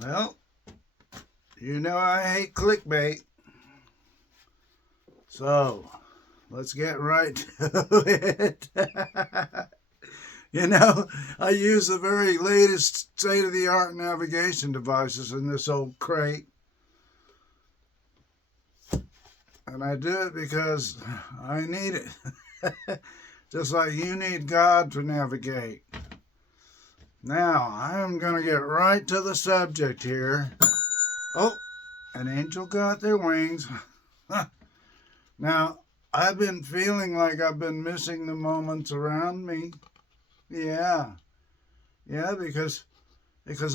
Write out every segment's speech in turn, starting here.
Well, you know I hate clickbait. So, let's get right to it. I use the very latest state-of-the-art navigation devices in this old crate. And I do it because I need it. Just like you need God to navigate. Now, I am going to get right to the subject here. Oh, an angel got their wings. Now, I've been feeling like I've been missing the moments around me. Yeah, because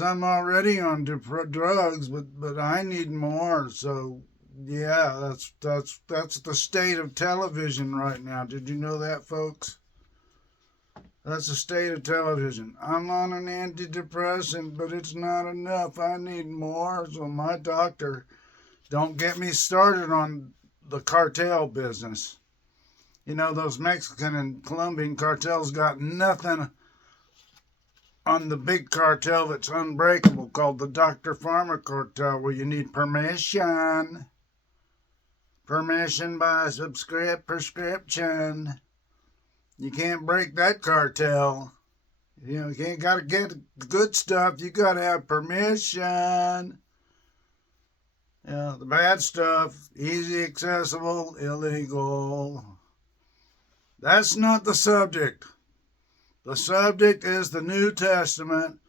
I'm already on drugs, but I need more. So, yeah, that's the state of television right now. Did you know that, folks? That's the state of television. I'm on an antidepressant, but it's not enough. I need more. So my doctor, don't get me started on the cartel business. You know, those Mexican and Colombian cartels got nothing on the big cartel that's unbreakable called the Dr. Pharma cartel, where you need permission. Permission by prescription. You can't break that cartel. You can't gotta get the good stuff. You gotta have permission. The bad stuff, easy, accessible, illegal. That's not the subject. The subject is the New Testament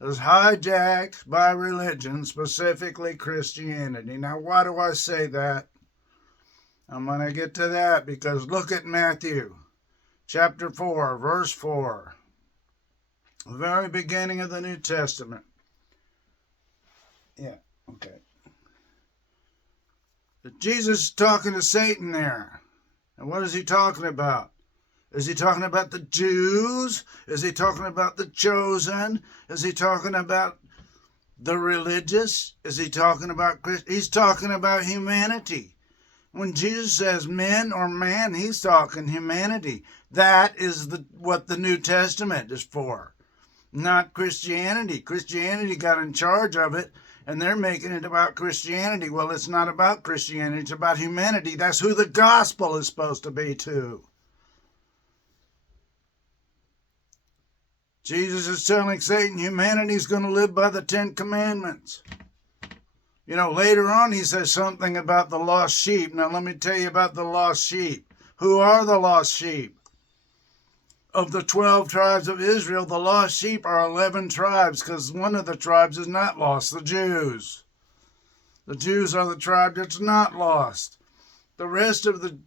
is hijacked by religion, specifically Christianity. Now, why do I say that? I'm going to get to that because look at Matthew chapter 4, verse 4. The very beginning of the New Testament. Yeah, okay. Jesus is talking to Satan there. And what is he talking about? Is he talking about the Jews? Is he talking about the chosen? Is he talking about the religious? Is he talking about Christ? He's talking about humanity. When Jesus says men or man, he's talking humanity. That is what the New Testament is for, not Christianity. Christianity got in charge of it, and they're making it about Christianity. Well, it's not about Christianity. It's about humanity. That's who the gospel is supposed to be to. Jesus is telling Satan humanity's going to live by the 10 Commandments. You know, later on he says something about the lost sheep. Now let me tell you about the lost sheep. Who are the lost sheep? Of the 12 tribes of Israel, the lost sheep are 11 tribes because one of the tribes is not lost, the Jews. The Jews are the tribe that's not lost. The rest of the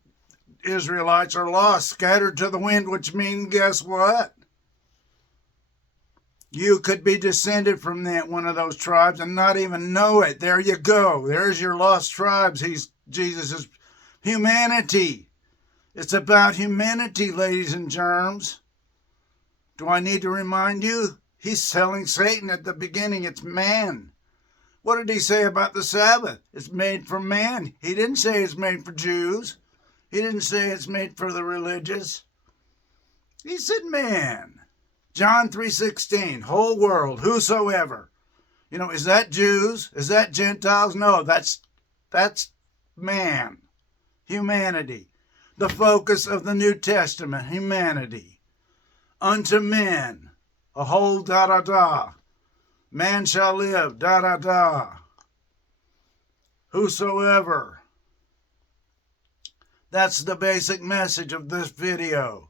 Israelites are lost, scattered to the wind, which means, guess what? You could be descended from one of those tribes and not even know it. There you go. There's your lost tribes. Jesus is humanity. It's about humanity, ladies and germs. Do I need to remind you? He's telling Satan at the beginning, it's man. What did he say about the Sabbath? It's made for man. He didn't say it's made for Jews. He didn't say it's made for the religious. He said man. John 3:16, whole world, whosoever. You know, is that Jews? Is that Gentiles? No, that's man, humanity. The focus of the New Testament, humanity. Unto men, a whole da-da-da. Man shall live, da-da-da. Whosoever. That's the basic message of this video.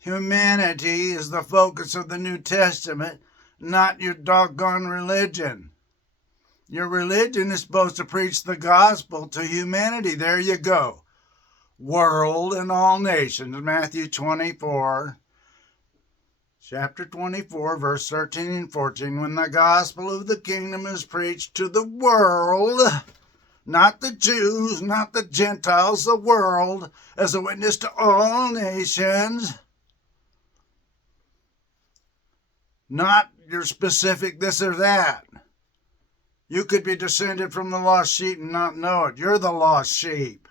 Humanity is the focus of the New Testament, not your doggone religion. Your religion is supposed to preach the gospel to humanity. There you go. World and all nations. Matthew 24, chapter 24, verse 13 and 14. When the gospel of the kingdom is preached to the world, not the Jews, not the Gentiles, the world, as a witness to all nations. Not your specific this or that. You could be descended from the lost sheep and not know it. You're the lost sheep.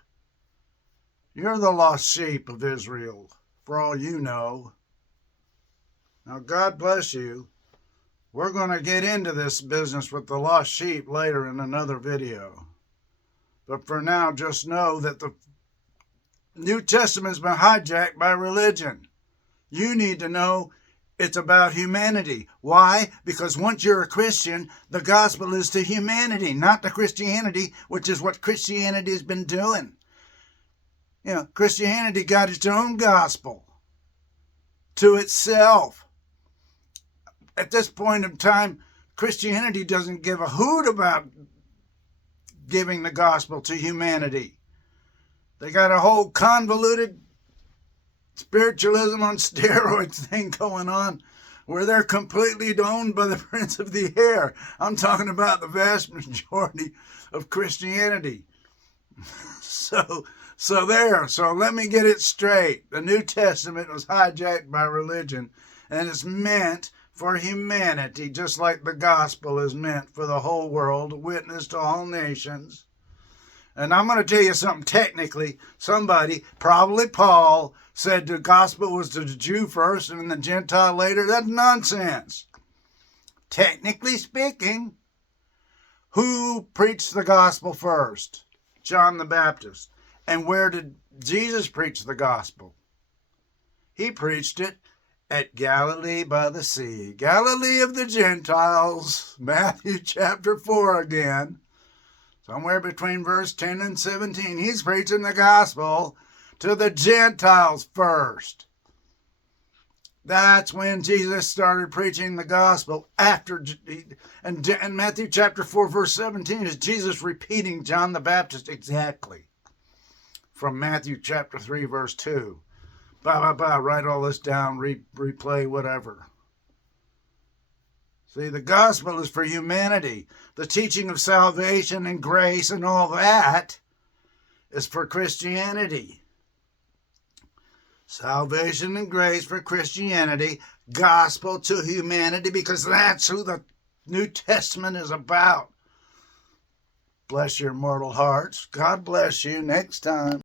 You're the lost sheep of Israel, for all you know. Now, God bless you. We're going to get into this business with the lost sheep later in another video. But for now, just know that the New Testament's been hijacked by religion. You need to know it's about humanity. Why? Because once you're a Christian, the gospel is to humanity, not to Christianity, which is what Christianity has been doing. You know, Christianity got its own gospel to itself. At this point in time, Christianity doesn't give a hoot about giving the gospel to humanity. They got a whole convoluted spiritualism on steroids thing going on where they're completely owned by the prince of the air. I'm talking about the vast majority of Christianity. So let me get it straight. The New Testament was hijacked by religion, and it's meant for humanity, just like the gospel is meant for the whole world, a witness to all nations. And I'm going to tell you something technically. Somebody, probably Paul, said the gospel was to the Jew first and the Gentile later. That's nonsense. Technically speaking, who preached the gospel first? John the Baptist. And where did Jesus preach the gospel? He preached it at Galilee by the sea. Galilee of the Gentiles. Matthew chapter 4 again. Somewhere between verse 10 and 17. He's preaching the gospel to the Gentiles first. That's when Jesus started preaching the gospel after. And Matthew chapter 4 verse 17 is Jesus repeating John the Baptist exactly from Matthew chapter 3 verse 2. Write all this down, replay, whatever. See, the gospel is for humanity. The teaching of salvation and grace and all that is for Christianity. Salvation and grace for Christianity, gospel to humanity, because that's who the New Testament is about. Bless your mortal hearts. God bless you. Next time.